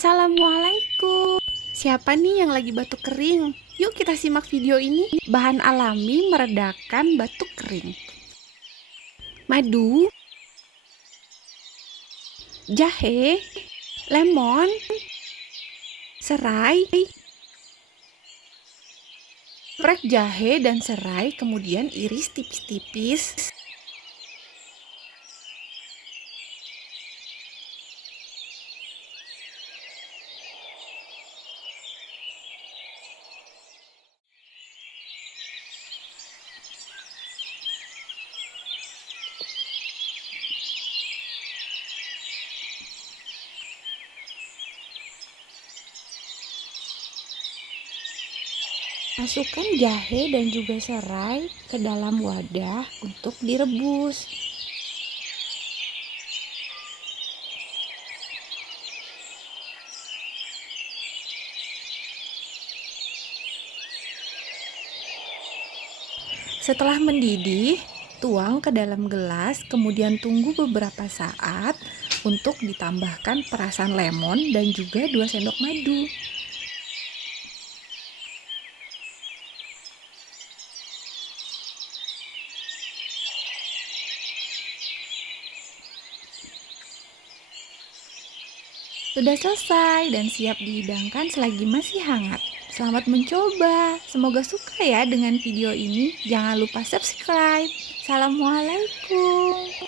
Assalamualaikum. Siapa nih yang lagi batuk kering? Yuk kita simak video ini. Bahan alami meredakan batuk kering. Madu, jahe, lemon, serai. Geprek jahe dan serai kemudian iris tipis-tipis. Masukkan jahe dan juga serai ke dalam wadah untuk direbus. Setelah mendidih, tuang ke dalam gelas, kemudian tunggu beberapa saat untuk ditambahkan perasan lemon dan juga 2 sendok madu. Sudah selesai dan siap dihidangkan selagi masih hangat. Selamat mencoba. Semoga suka ya dengan video ini. Jangan lupa subscribe. Assalamualaikum.